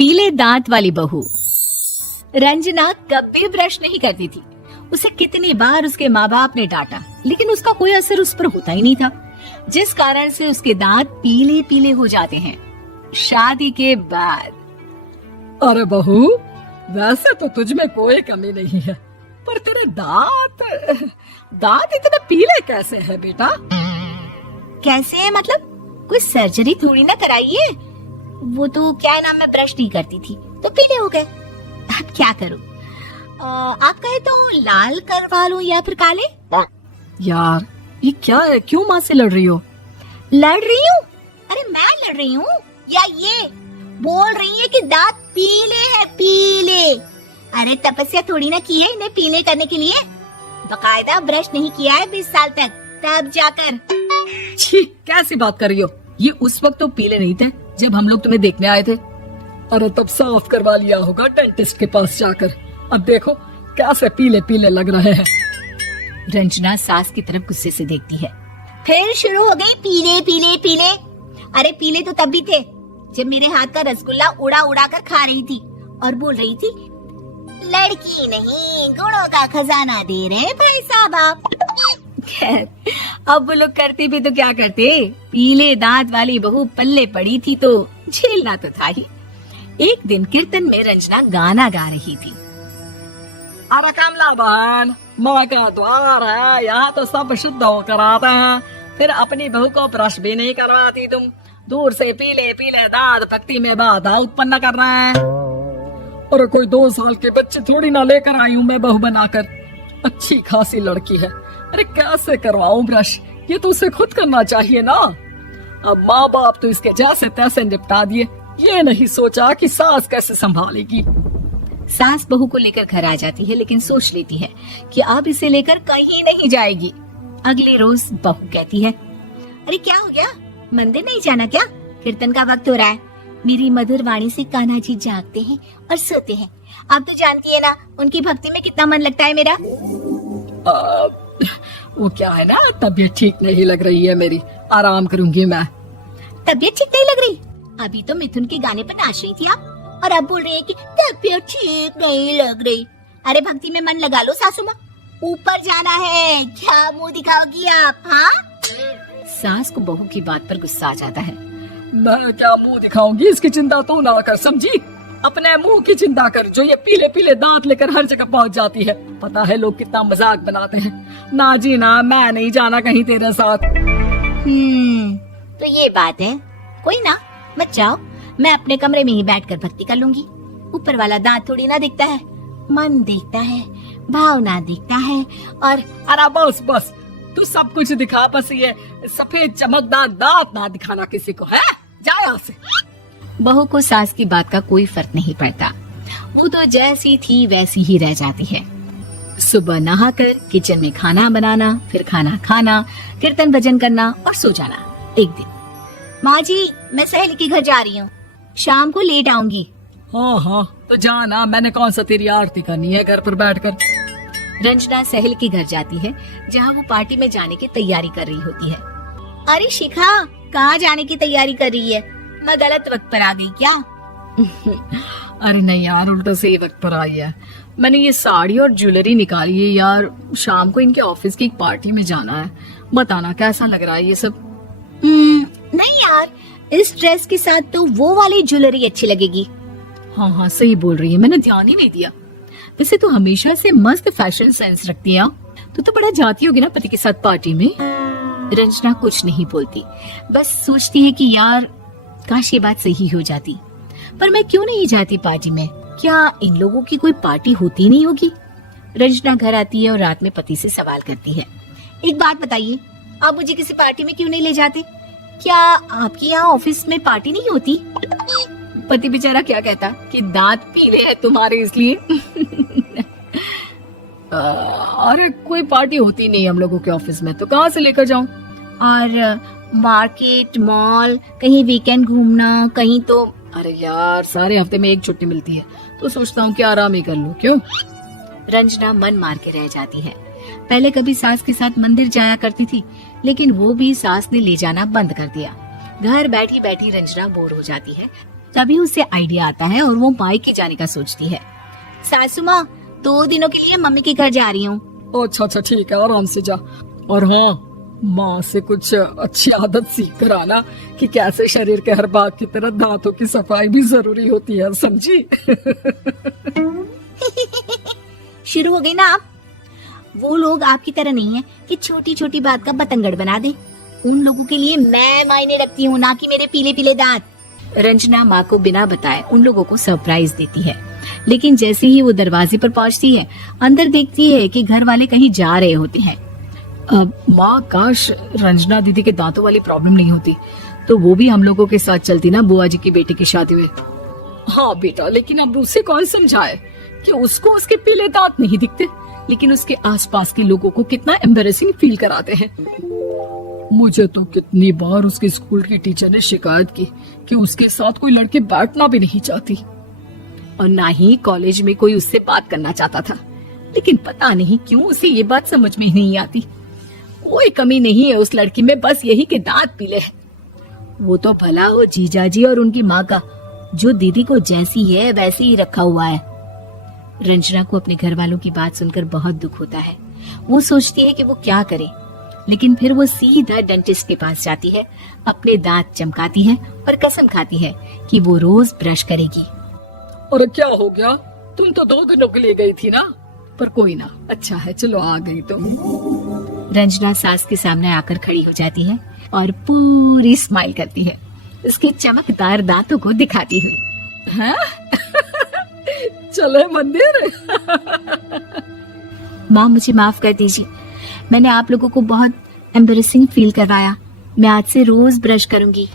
पीले दांत वाली बहू। रंजना कभी ब्रश नहीं करती थी। उसे कितनी बार उसके माँ बाप ने डांटा, लेकिन उसका कोई असर उस पर होता ही नहीं था, जिस कारण से उसके दांत पीले पीले हो जाते हैं। शादी के बाद। अरे बहू, वैसे तो तुझ में कोई कमी नहीं है, पर तेरे दांत इतने पीले कैसे हैं बेटा? कैसे है मतलब? कोई सर्जरी थोड़ी ना कराइए। वो तो क्या नाम, मैं ब्रश नहीं करती थी तो पीले हो गए। अब क्या करूं? आप कहे तो लाल करवा लूं या फिर काले? यार ये क्या है, क्यों माँ से लड़ रही हो? लड़ रही हूँ? अरे मैं लड़ रही हूँ या ये बोल रही है कि दांत पीले हैं, पीले? अरे तपस्या थोड़ी ना की है इन्हें पीले करने के लिए। बकायदा ब्रश नहीं किया है 20 साल तक, तब जाकर। छी, कैसी बात कर रही हो? ये उस वक्त तो पीले नहीं थे जब हम लोग तुम्हें देखने आए थे। अरे तब साफ करवा लिया होगा डेंटिस्ट के पास जाकर। अब देखो कैसे पीले पीले लग रहे हैं। रंजना सास की तरफ गुस्से से देखती है। फिर शुरू हो गई पीले पीले पीले। अरे पीले तो तब भी थे जब मेरे हाथ का रसगुल्ला उड़ा उड़ा कर खा रही थी और बोल रही थी, लड़की नहीं गुणों का खजाना दे रहे भाई साहब आप। खैर, अब वो लोग करते भी तो क्या करते, पीले दांत वाली बहू पल्ले पड़ी थी तो झेलना तो था ही। एक दिन कीर्तन में रंजना गाना गा रही थी। अरे कमला बहन, माँ का द्वार है, यहाँ तो सब शुद्ध होकर आते हैं, फिर अपनी बहू को ब्रश भी नहीं करवाती तुम। दूर से पीले पीले दांत भक्ति में बाधा उत्पन्न कर रहे हैं। और कोई 2 साल के बच्चे थोड़ी ना लेकर आई हूँ मैं बहू बनाकर। अच्छी खासी लड़की है, अरे कैसे करवाऊं ब्रश? ये तो उसे खुद करना चाहिए ना। अब माँ बाप तो इसके जैसे तैसे निपटा दिए, ये नहीं सोचा कि सास कैसे संभालेगी। सास बहू को लेकर घर आ जाती है, लेकिन सोच लेती है कि अब इसे लेकर कहीं नहीं जाएगी। अगले रोज बहू कहती है, अरे क्या हो गया, मंदिर नहीं जाना क्या? कीर्तन का वक्त हो रहा है। मेरी मधुर वाणी से कान्हा जी जागते हैं और सोते हैं। आप तो जानती है ना उनकी भक्ति में कितना मन लगता है मेरा। वो क्या है ना, तबीयत ठीक नहीं लग रही है मेरी, आराम करूंगी मैं। तबीयत ठीक नहीं लग रही? अभी तो मिथुन के गाने पर नाच रही थी आप, और अब बोल रही है कि तबीयत ठीक नहीं लग रही। अरे भक्ति में मन लगा लो सासू माँ, ऊपर जाना है, क्या मुंह दिखाओगी आप? हाँ? सास को बहू की बात पर गुस्सा आ जाता है। मैं क्या मुंह दिखाऊंगी, इसकी चिंता तू ना कर, समझी? अपने मुंह की चिंता कर, जो ये पीले पीले दांत लेकर हर जगह पहुंच जाती है। पता है लोग कितना मजाक बनाते हैं। ना जी ना, मैं नहीं जाना कहीं तेरे साथ। तो ये बात है। कोई ना, मत जाओ, मैं अपने कमरे में ही बैठकर भक्ति कर लूंगी। ऊपर वाला दांत थोड़ी ना दिखता है, मन दिखता है, भावना दिखता है। और अरे बस बस, तू सब कुछ दिखा, बस ये सफेद चमकदार दांत ना दिखाना किसी को, है? जा यहाँ से। बहू को सास की बात का कोई फर्क नहीं पड़ता। वो तो जैसी थी वैसी ही रह जाती है। सुबह नहाकर किचन में खाना बनाना, फिर खाना खाना, कीर्तन भजन करना और सो जाना। एक दिन, माँ जी मैं सहेली के घर जा रही हूँ, शाम को लेट आऊंगी। हाँ हाँ तो जाना, मैंने कौन सा तेरी आरती करनी है घर पर बैठकर। रंजना सहेली के घर जाती है, जहाँ वो पार्टी में जाने की तैयारी कर रही होती है। अरे शिखा, कहाँ जाने की तैयारी कर रही है? मैं गलत वक्त पर आ गई क्या? अरे नहीं यार, उल्टा सही वक्त पर आई है। मैंने ये साड़ी और ज्वेलरी निकाली है यार, शाम को इनके ऑफिस की एक पार्टी में जाना है। बताना कैसा लग रहा है ये सब? नहीं यार, इस ड्रेस के साथ तो वो वाली ज्वेलरी अच्छी लगेगी। हाँ हाँ सही बोल रही है, मैंने ध्यान ही नहीं दिया। वैसे तो हमेशा से मस्त फैशन सेंस रखती है। तो बड़ा जाती होगी ना पति के साथ पार्टी में। रंजना कुछ नहीं बोलती, बस सोचती है कि यार काश ये बात सही हो जाती, पर मैं क्यों नहीं जाती पार्टी में? क्या इन लोगों की कोई पार्टी होती नहीं होगी? रंजना घर आती है और रात में पति से सवाल करती है, एक बात बताइए, आप मुझे किसी पार्टी में क्यों नहीं ले जाते? क्या आपके यहाँ ऑफिस में पार्टी नहीं होती? पति बेचारा क्या कहता कि दांत पीले हैं तुम्हारे इसलिए। अरे कोई पार्टी होती नहीं हम लोगों के ऑफिस में, तो कहाँ से लेकर जाऊं? और मार्केट, मॉल, कहीं वीकेंड घूमना, कहीं तो। अरे यार सारे हफ्ते में एक छुट्टी मिलती है, तो सोचता हूँ कि आराम ही कर लूं। क्यों? रंजना मन मार के रह जाती है। पहले कभी सास के साथ मंदिर जाया करती थी, लेकिन वो भी सास ने ले जाना बंद कर दिया। घर बैठी बैठी रंजना बोर हो जाती है। तभी उसे आइडिया आता है और वो मायके जाने का सोचती है। सासू माँ, 2 दिनों के लिए मम्मी के घर जा रही हूँ। अच्छा ठीक है, आराम से जा। और हाँ, माँ से कुछ अच्छी आदत सीख कर आना कि कैसे शरीर के हर भाग की तरह दांतों की सफाई भी जरूरी होती है, समझी? शुरू हो गई ना आप। वो लोग आपकी तरह नहीं है कि छोटी छोटी बात का बतंगड़ बना दे। उन लोगों के लिए मैं मायने रखती हूँ, ना कि मेरे पीले पीले दांत। रंजना माँ को बिना बताए उन लोगों को सरप्राइज देती है, लेकिन जैसे ही वो दरवाजे पर पहुंचती है, अंदर देखती है कि घर वाले कहीं जा रहे होते हैं। माँ, काश रंजना दीदी के दांतों वाली प्रॉब्लम नहीं होती तो वो भी हम लोगों के साथ चलती ना बुआ जी की बेटी की शादी में। हाँ बेटा, लेकिन अब उसे कौन समझाए कि उसको उसके पीले दांत नहीं दिखते, लेकिन उसके आसपास के लोगों को कितना एम्बैरेसिंग फील कराते हैं। मुझे तो कितनी बार उसके स्कूल की टीचर ने शिकायत की कि उसके साथ कोई लड़की बैठना भी नहीं चाहती, और ना ही कॉलेज में कोई उससे बात करना चाहता था। लेकिन पता नहीं क्यों उसे ये बात समझ में ही नहीं आती। कोई कमी नहीं है उस लड़की में, बस यही कि दांत पीले हैं। वो तो भला हो जीजाजी और उनकी माँ का, जो दीदी को जैसी है वैसे ही रखा हुआ है। रंजना को अपने घर वालों की बात सुनकर बहुत दुख होता है। वो सोचती है कि वो क्या करे, लेकिन फिर वो सीधा डेंटिस्ट के पास जाती है, अपने दांत चमकाती है और कसम खाती है कि वो रोज ब्रश करेगी। और क्या हो गया, तुम तो 2 दिनों के लिए गई थी ना? पर कोई ना, अच्छा है, चलो आ गई तो। रंजना सास के सामने आकर खड़ी हो जाती है और पूरी स्माइल करती है, उसके चमकदार दांतों को दिखाती हुई। हाँ? चले मंदिर। माँ, मुझे माफ कर दीजिए, मैंने आप लोगों को बहुत एम्बैरेसिंग फील करवाया। मैं आज से रोज ब्रश करूंगी।